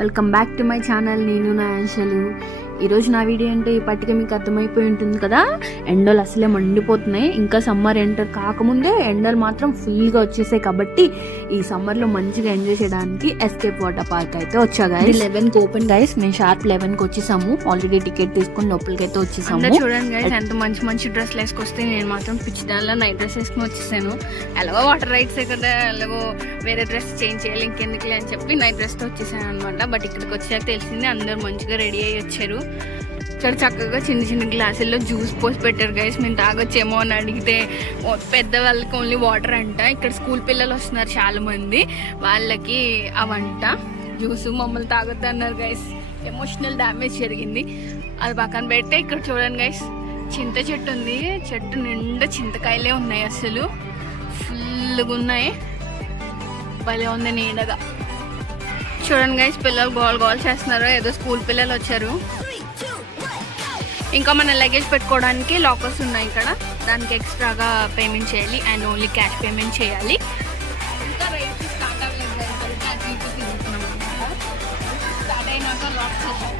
Welcome back to my channel. నేను నా ఆంషలు. ఈరోజు నా వీడియో అంటే ఈ పట్టిక మీకు అర్థమైపోయి ఉంటుంది కదా. ఎండలు అసలే మండిపోతున్నాయి. ఇంకా సమ్మర్ ఎంటర్ కాకముందే ఎండలు మాత్రం ఫుల్గా వచ్చేసాయి. కాబట్టి ఈ సమ్మర్లో మంచిగా ఎంజాయ్ చేయడానికి ఎస్కేప్ వాటర్ పార్క్ అయితే వచ్చా గైస్. 11కి ఓపెన్ గైస్. మేము షార్ప్ 11కి వచ్చేసాము. ఆల్రెడీ టికెట్ తీసుకుని లోపలికి అయితే వచ్చేసాము. చూడండి గైస్, ఎంత మంచి మంచి డ్రెస్లు వేసుకొస్తే నేను మాత్రం పిచ్చి దానిలో నైట్ డ్రెస్ వేసుకుని వచ్చేసాను. ఎలాగో వాటర్ రైడ్స్ కదా, ఎలాగో వేరే డ్రెస్ చేంజ్ చేయాలి ఇంకెందుకులే అని చెప్పి నైట్ డ్రెస్తో వచ్చేసాను అనమాట. బట్ ఇక్కడికి వచ్చాక తెలిసింది అందరూ మంచిగా రెడీ అయ్యి వచ్చారు. ఇక్కడ చక్కగా చిన్న చిన్న గ్లాసుల్లో జ్యూస్ పోసి పెట్టారు గైస్. మేము తాగొచ్చేమో అని అడిగితే పెద్దవాళ్ళకి ఓన్లీ వాటర్ అంట. ఇక్కడ స్కూల్ పిల్లలు వస్తున్నారు చాలా మంది, వాళ్ళకి అవంట జ్యూస్. మమ్మల్ని తాగొద్దు అన్నారు గైస్. ఎమోషనల్ డ్యామేజ్ జరిగింది. అది పక్కన పెడితే ఇక్కడ చూడండి గైస్, చింత చెట్టు ఉంది. చెట్టు నిండా చింతకాయలే ఉన్నాయి, అసలు ఫుల్గా ఉన్నాయి. భలే ఉంది నీడగా. చూడండి గైస్, పిల్లలు గోల్ చేస్తున్నారు. ఏదో స్కూల్ పిల్లలు వచ్చారు. ఇంకా మన లగేజ్ పెట్టుకోవడానికి లాకర్స్ ఉన్నాయి ఇక్కడ. దానికి ఎక్స్ట్రాగా పేమెంట్ చేయాలి అండ్ ఓన్లీ క్యాష్ పేమెంట్ చేయాలి. ఇంకా రైడ్స్ స్టార్ట్ అవ్వలేదు. స్టార్ట్ అయినాక లాక్ చేయాలి.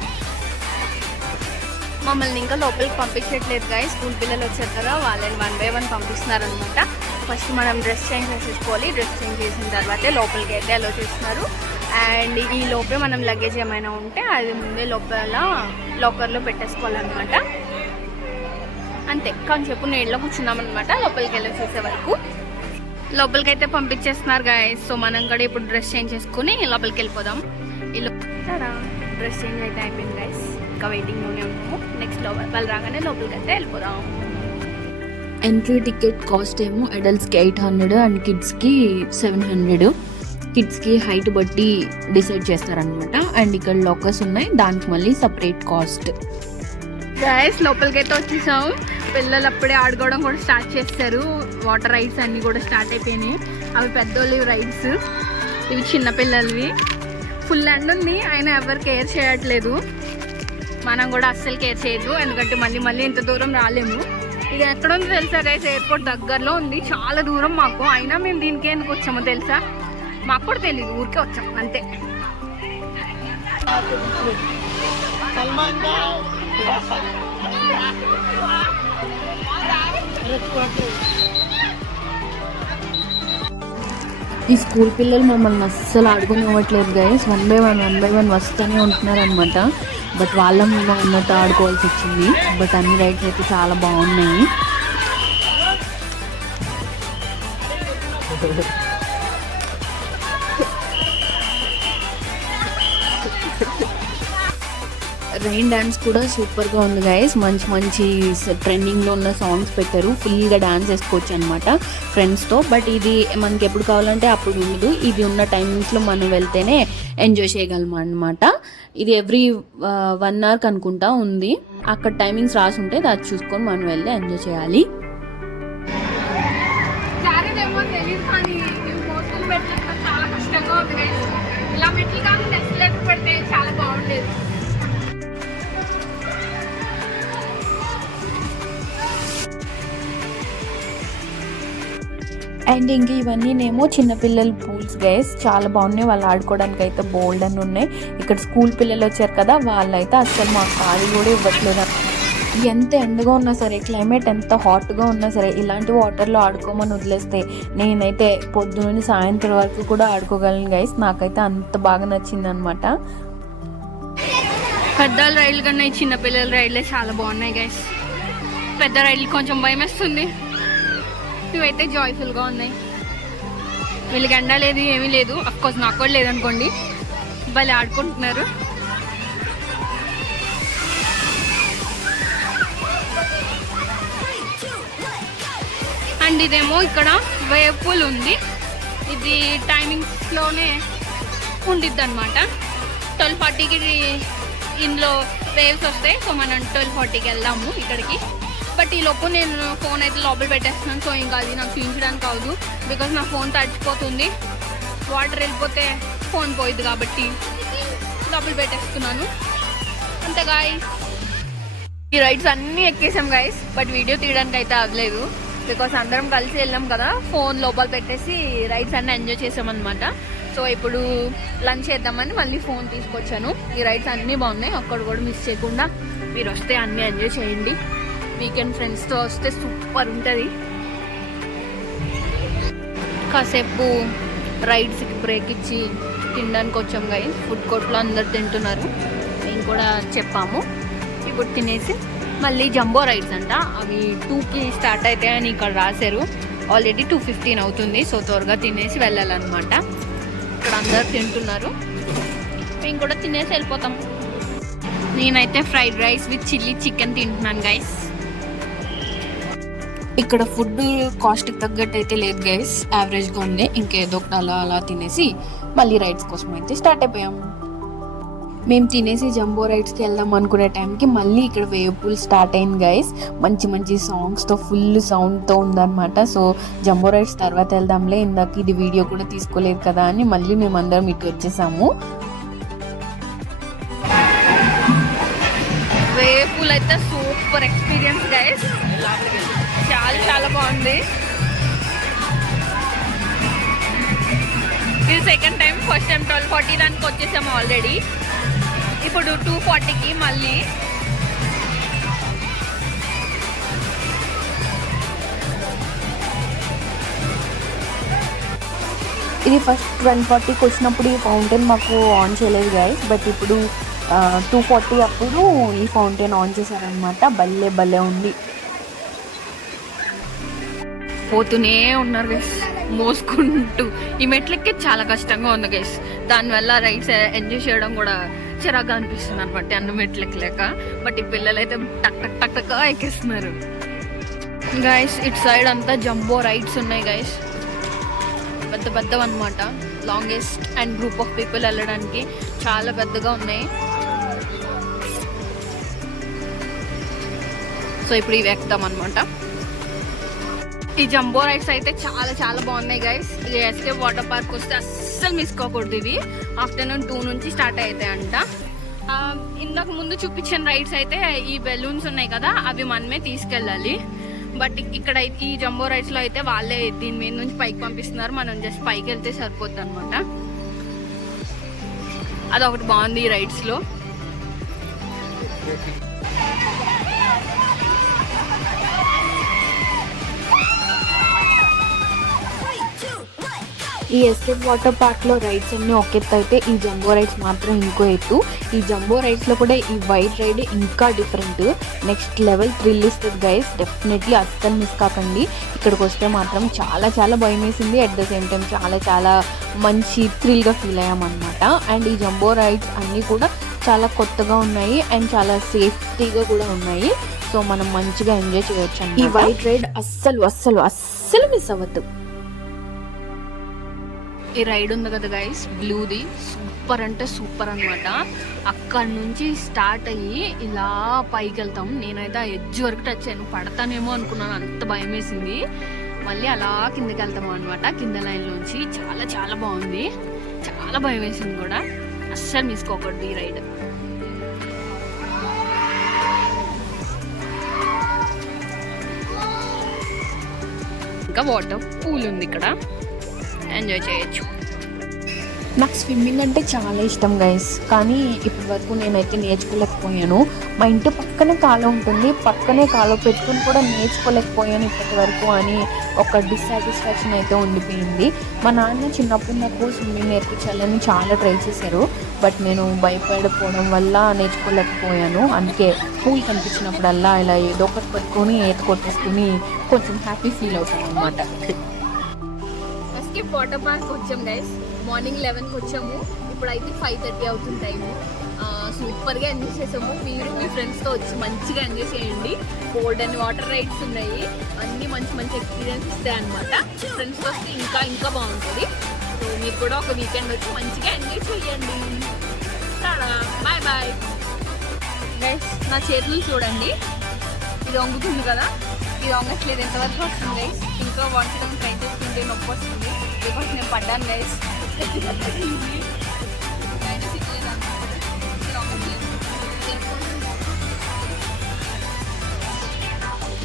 మమ్మల్ని ఇంకా లోపలికి పంపించట్లేదు గైస్. స్కూల్ పిల్లలు వచ్చారు కదా, వాళ్ళని 1 by 1 పంపిస్తున్నారు అనమాట. ఫస్ట్ మనం డ్రెస్ చేంజ్ చేసేసుకోవాలి. డ్రెస్ చేంజ్ చేసిన తర్వాతే లోపలికి అయితే అలో చేస్తున్నారు. అండ్ ఈ లోపల మనం లగేజ్ ఏమైనా ఉంటే అది ముందే లోపల లాకర్లో పెట్టేసుకోవాలన్నమాట. అంతే, కాసేపు నీళ్ళలో కూర్చున్నాం అనమాట లోపలికి వెళ్ళి చూసే వరకు. లోపలికి అయితే పంపించేస్తున్నారు గైస్. సో మనం కూడా ఇప్పుడు డ్రెస్ చేంజ్ చేసుకుని లోపలికి వెళ్ళిపోదాం. డ్రెస్ చేంజ్ అయితే అయిపోయింది గైస్. ఇంకా వెయిటింగ్లోనే ఉన్నాము. నెక్స్ట్ వాళ్ళు రాగానే లోపలికి అయితే వెళ్ళిపోదాం. ఎంట్రీ టికెట్ కాస్ట్ ఏమో అడల్ట్స్కి 800 అండ్ కిడ్స్కి 700. కిడ్స్కి హైట్ బట్టి డిసైడ్ చేస్తారనమాట. అండ్ ఇక్కడ లాకర్స్ ఉన్నాయి, దానికి మళ్ళీ సపరేట్ కాస్ట్. గైస్ లోపలికి అయితే వచ్చేసాం. పిల్లలు అప్పుడే ఆడుకోవడం కూడా స్టార్ట్ చేస్తారు. వాటర్ రైడ్స్ అన్నీ కూడా స్టార్ట్ అయిపోయినాయి. అవి పెద్దోళ్ళు రైడ్స్, ఇవి చిన్న పిల్లలవి. ఫుల్ ఎండ్ ఉంది, అయినా ఎవరు కేర్ చేయట్లేదు. మనం కూడా అస్సలు కేర్ చేయదు, ఎందుకంటే మళ్ళీ ఇంత దూరం రాలేము. ఇది ఎక్కడ ఉందో తెలుసా గైస్? ఎయిర్పోర్ట్ దగ్గరలో ఉంది, చాలా దూరం మాకు. అయినా మేము దీనికి ఎందుకు వచ్చామో తెలుసా? మాకు కూడా తెలీదు, ఊరికే వచ్చాం అంతే. ఈ స్కూల్ పిల్లలు మమ్మల్ని అస్సలు ఆడుకునివ్వట్లేదు గైస్. 1 by 1 వస్తూనే ఉంటున్నారు అనమాట. బట్ వాళ్ళ మీద ఉన్నట్టు ఆడుకోవాల్సి వచ్చింది. బట్ అన్ని రైడ్స్ అయితే చాలా బాగున్నాయి. రెయిన్ డ్యాన్స్ కూడా సూపర్గా ఉంది గైస్. మంచి ట్రెండింగ్లో ఉన్న సాంగ్స్ పెట్టారు. ఫుల్గా డ్యాన్స్ వేసుకోవచ్చు అనమాట ఫ్రెండ్స్తో. బట్ ఇది మనకి ఎప్పుడు కావాలంటే అప్పుడు ఉండదు. ఇది ఉన్న టైమింగ్స్లో మనం వెళ్తేనే ఎంజాయ్ చేయగలం అనమాట. ఇది ఎవ్రీ 1 hour అనుకుంటా ఉంది. అక్కడ టైమింగ్స్ రాసి ఉంటే అది చూసుకొని మనం వెళ్ళి ఎంజాయ్ చేయాలి. చాలా కష్టంగా ఉంది గైస్. ఇలా మెట్లు కానీ నెక్స్ట్ పెడితే చాలా బాగుండేది. అండ్ ఇంక ఇవన్నీనేమో చిన్నపిల్లల పూల్స్ గైస్. చాలా బాగున్నాయి, వాళ్ళు ఆడుకోవడానికి అయితే బోల్డ్ అని ఉన్నాయి. ఇక్కడ స్కూల్ పిల్లలు వచ్చారు కదా, వాళ్ళైతే అసలు మాకు ఖాళీ కూడా ఇవ్వట్లేదు. ఎంత ఎండగా ఉన్నా సరే, క్లైమేట్ ఎంత హాట్గా ఉన్నా సరే, ఇలాంటి వాటర్లో ఆడుకోమని వదిలేస్తే నేనైతే పొద్దున్న సాయంత్రం వరకు కూడా ఆడుకోగలను గైస్. నాకైతే అంత బాగా నచ్చింది అనమాట. పెద్దవాళ్ళ రైళ్ళు కన్నా ఈ చిన్నపిల్లల రైళ్ళే చాలా బాగున్నాయి గైస్. పెద్ద రైళ్ళు కొంచెం భయం వేస్తుంది, ఇవైతే జాయ్ఫుల్గా ఉన్నాయి. వీళ్ళకి ఎండ లేదు, ఏమీ లేదు. అఫ్కోర్స్ నాకు కూడా లేదనుకోండి. భలే ఆడుకుంటున్నారు. అండ్ ఇదేమో ఇక్కడ వేవ్ పూల్ ఉంది. ఇది టైమింగ్స్లోనే ఉండిద్ది అనమాట. 12:40కి ఇందులో వేవ్స్ వస్తాయి. సో మనం 12:40కి వెళ్దాము ఇక్కడికి. బట్ ఈ లోపు నేను ఫోన్ అయితే లోపల పెట్టేస్తున్నాను. సో ఇంకా అది నాకు చూపించడానికి అవదు, బికాజ్ నా ఫోన్ తడిచిపోతుంది. వాటర్ వెళ్ళిపోతే ఫోన్ పోయిద్ది కాబట్టి లోపల పెట్టేస్తున్నాను అంతే గాయస్. ఈ రైడ్స్ అన్నీ ఎక్కేసాం గైస్. బట్ వీడియో తీయడానికి అయితే అవ్వలేదు, బికాస్ అందరం కలిసి వెళ్ళాం కదా. ఫోన్ లోపల పెట్టేసి రైడ్స్ అన్నీ ఎంజాయ్ చేసాం అనమాట. సో ఇప్పుడు లంచ్ చేద్దామని మళ్ళీ ఫోన్ తీసుకొచ్చాను. ఈ రైడ్స్ అన్నీ బాగున్నాయి, ఒక్కడు కూడా మిస్ చేయకుండా మీరు వస్తే అన్నీ ఎంజాయ్ చేయండి. వీకెండ్ ఫ్రెండ్స్తో వస్తే సూపర్ ఉంటుంది. కాసేపు రైడ్స్కి బ్రేక్ ఇచ్చి తినడానికి వచ్చాం గైస్. ఫుడ్ కోర్ట్లో అందరు తింటున్నారు, మేము కూడా చెప్పాము. ఇప్పుడు తినేసి మళ్ళీ జంబో రైడ్స్ అంట, అవి 2కి స్టార్ట్ అవుతాయని ఇక్కడ రాశారు. ఆల్రెడీ 2:15 అవుతుంది. సో త్వరగా తినేసి వెళ్ళాలన్నమాట. ఇక్కడ అందరు తింటున్నారు, మేము కూడా తినేసి వెళ్ళిపోతాం. నేనైతే fried rice with chilli chicken తింటున్నాను గైస్. ఇక్కడ ఫుడ్ కాస్ట్కి తగ్గట్టు అయితే లేదు గైస్, యావరేజ్గా ఉంది. ఇంకేదో ఒకటి అలా తినేసి మళ్ళీ రైడ్స్ కోసం అయితే స్టార్ట్ అయిపోయాము. మేము తినేసి జంబో రైడ్స్కి వెళ్దాం అనుకునే టైంకి మళ్ళీ ఇక్కడ వేవ్ పూల్ స్టార్ట్ అయింది గైస్. మంచి మంచి సాంగ్స్తో ఫుల్ సౌండ్తో ఉందన్నమాట. సో జంబో రైడ్స్ తర్వాత వెళ్దాంలే, ఇందాక ఇది వీడియో కూడా తీసుకోలేదు కదా అని మళ్ళీ మేమందరం ఇటు వచ్చేసాము. వేవ్ పూల్ అయితే సూపర్ ఎక్స్పీరియన్స్ గైస్, చాలా బాగుంది. ఇది సెకండ్ టైం, ఫస్ట్ టైం 12:40 దానికి వచ్చేసాము ఆల్రెడీ. ఇప్పుడు 2:40కి మళ్ళీ. ఇది ఫస్ట్ 12:40కి వచ్చినప్పుడు ఈ ఫౌంటైన్ మాకు ఆన్ చేయలేదు గైస్, బట్ ఇప్పుడు 2:40 అప్పుడు ఈ ఫౌంటైన్ ఆన్ చేశారనమాట. భలే ఉంది. పోతూనే ఉన్నారు గైస్ మోసుకుంటూ. ఈ మెట్లెక్కి చాలా కష్టంగా ఉంది గైస్, దానివల్ల రైడ్స్ ఎంజాయ్ చేయడం కూడా చిరాగా అనిపిస్తుంది అనమాట అన్న మెట్లెక్కలేక. బట్ ఈ పిల్లలు అయితే టక్ ఎక్కిస్తున్నారు గైస్. ఇటు సైడ్ అంతా జంబో రైడ్స్ ఉన్నాయి గైస్, పెద్దవి అనమాట. Longest and group of people వెళ్ళడానికి చాలా పెద్దగా ఉన్నాయి. సో ఇప్పుడు ఇవి ఎక్కుతాం అనమాట. ఈ జంబో రైడ్స్ అయితే చాలా బాగున్నాయి గైస్. ఈ ఎస్కేప్ వాటర్ పార్క్ వస్తే అస్సలు మిస్ కాకూడదు. ఇది ఆఫ్టర్నూన్ 2 నుంచి స్టార్ట్ అవుతాయంట. ఇందాక ముందు చూపించిన రైడ్స్ అయితే ఈ బెలూన్స్ ఉన్నాయి కదా, అవి మనమే తీసుకెళ్ళాలి. బట్ ఇక్కడ ఈ జంబో రైడ్స్లో అయితే వాళ్ళే దీని మీద నుంచి పైకి పంపిస్తున్నారు, మనం జస్ట్ పైకి వెళ్తే సరిపోద్ది అనమాట. అదొకటి బాగుంది ఈ రైడ్స్లో. ఈ ఎస్కేప్ వాటర్ పార్క్లో రైడ్స్ అన్నీ ఒక ఎత్తు అయితే ఈ జంబో రైడ్స్ మాత్రం ఇంకో ఎత్తు. ఈ జంబో రైడ్స్లో కూడా ఈ వైట్ రైడ్ ఇంకా డిఫరెంట్, నెక్స్ట్ లెవెల్ థ్రిల్ ఇస్తుంది గైస్. డెఫినెట్లీ అస్సలు మిస్ కాకండి. ఇక్కడికి వస్తే మాత్రం చాలా భయం వేసింది. అట్ ద సేమ్ టైం చాలా మంచి థ్రిల్గా ఫీల్ అయ్యామన్నమాట. అండ్ ఈ జంబో రైడ్స్ అన్నీ కూడా చాలా కొత్తగా ఉన్నాయి అండ్ చాలా సేఫ్టీగా కూడా ఉన్నాయి. సో మనం మంచిగా ఎంజాయ్ చేయొచ్చు. ఈ వైట్ రైడ్ అస్సలు మిస్ అవ్వద్దు. ఈ రైడ్ ఉంది కదా గైస్, బ్లూది, సూపర్ అంటే సూపర్ అనమాట. అక్కడ నుంచి స్టార్ట్ అయ్యి ఇలా పైకి వెళ్తాం. నేనైతే ఆ ఎడ్జ్ వరకు టచ్ అయ్యాను, పడతానేమో అనుకున్నాను, అంత భయం వేసింది. మళ్ళీ అలా కిందకి వెళ్తాం అనమాట. కింద లైన్లోంచి చాలా బాగుంది, చాలా భయం వేసింది కూడా. అస్సలు మిస్ కాకూడదు ఈ రైడ్. ఇంకా వాటర్ పూల్ ఉంది ఇక్కడ, ఎంజాయ్ చేయొచ్చు. నాకు స్విమ్మింగ్ అంటే చాలా ఇష్టం గైస్, కానీ ఇప్పటి వరకు నేనైతే నేర్చుకోలేకపోయాను. మా ఇంటి పక్కనే కాలువ ఉంటుంది, పక్కనే కాలువ పెట్టుకుని కూడా నేర్చుకోలేకపోయాను ఇప్పటి వరకు అని ఒక డిస్సాటిస్ఫాక్షన్ అయితే ఉండిపోయింది. మా నాన్న చిన్నప్పుడు నాకు స్విమ్మింగ్ నేర్పించాలని చాలా ట్రై చేశారు, బట్ నేను భయపడిపోవడం వల్ల నేర్చుకోలేకపోయాను. అందుకే పూల్ కనిపించినప్పుడల్లా ఇలా ఏదో ఒకటి పట్టుకొని ఈత కొట్టేసుకుని కొంచెం హ్యాపీ ఫీల్ అవుతాను అనమాట. ఎస్కేప్ వాటర్ పార్క్ వచ్చాం గైస్, మార్నింగ్ 11కి వచ్చాము, ఇప్పుడైతే 5:30 అవుతుంది టైము. సూపర్గా ఎంజాయ్ చేసాము. మీరు మీ ఫ్రెండ్స్తో వచ్చి మంచిగా ఎంజాయ్ చేయండి. గోల్డెన్ వాటర్ రైడ్స్ ఉన్నాయి, అన్నీ మంచి ఎక్స్పీరియన్స్ ఇస్తాయి అనమాట. ఫ్రెండ్స్తో వస్తే ఇంకా బాగుంటుంది. సో మీరు కూడా ఒక వీకెండ్ వచ్చి మంచిగా ఎంజాయ్ చేయండి. Bye guys. నా చేతులు చూడండి, ఇది వంగుతుంది కదా, ఇది వంగట్లేదు, ఎంతవరకు వస్తుంది గైస్. ఇంకా వంటడం ట్రై చేస్తుంటే నొప్పి వస్తుంది, బికాస్ నేను పడ్డాను గైస్.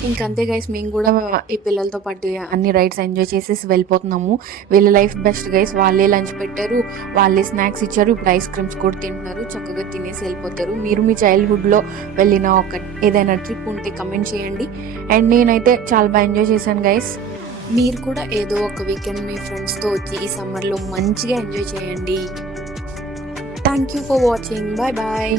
ఇంకంతే గైస్, మేము కూడా ఈ పిల్లలతో పాటు అన్ని రైడ్స్ ఎంజాయ్ చేసేసి వెళ్ళిపోతున్నాము. వీళ్ళ లైఫ్ బెస్ట్ గైస్. వాళ్ళే లంచ్ పెట్టారు, వాళ్ళే స్నాక్స్ ఇచ్చారు, ఇప్పుడు ఐస్ క్రీమ్స్ కూడా తింటున్నారు. చక్కగా తినేసి వెళ్ళిపోతారు. మీరు మీ చైల్డ్హుడ్లో వెళ్ళిన ఒక ఏదైనా ట్రిప్ ఉంటే కమెంట్ చేయండి. అండ్ నేనైతే చాలా బాగా ఎంజాయ్ చేశాను గైస్. మీరు కూడా ఏదో ఒక వీకెండ్ మీ ఫ్రెండ్స్తో వచ్చి ఈ సమ్మర్లో మంచిగా ఎంజాయ్ చేయండి. Thank you for watching. Bye bye.